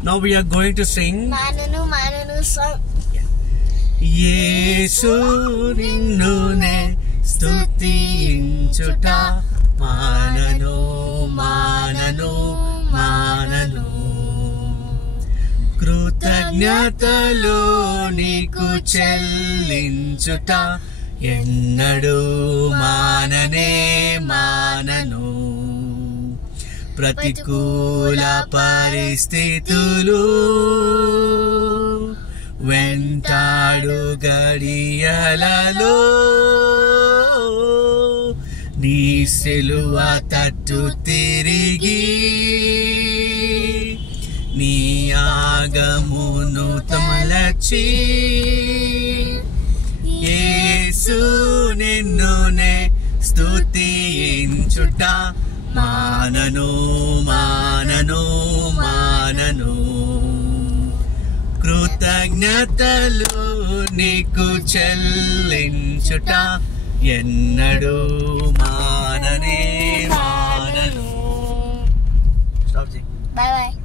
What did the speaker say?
Now we are going to sing Manunu song. యేసు నిన్నునే స్తుతించుట మానను మానను మానను కృతజ్ఞతలు నీకు చెల్లించుట ఎన్నడూ మాననే మానను ప్రతికూల పరిస్థితులు వెంటాడు గడియలలో నీ సిలువ తట్టు తిరిగి నీ ఆగమును తమలచి యేసు నిన్నునే స్తుతించుట మానను మానను మానను కృతజ్ఞతలు నీకు చెల్లించుట ఎన్నడూ మాననే మానను. Bye bye.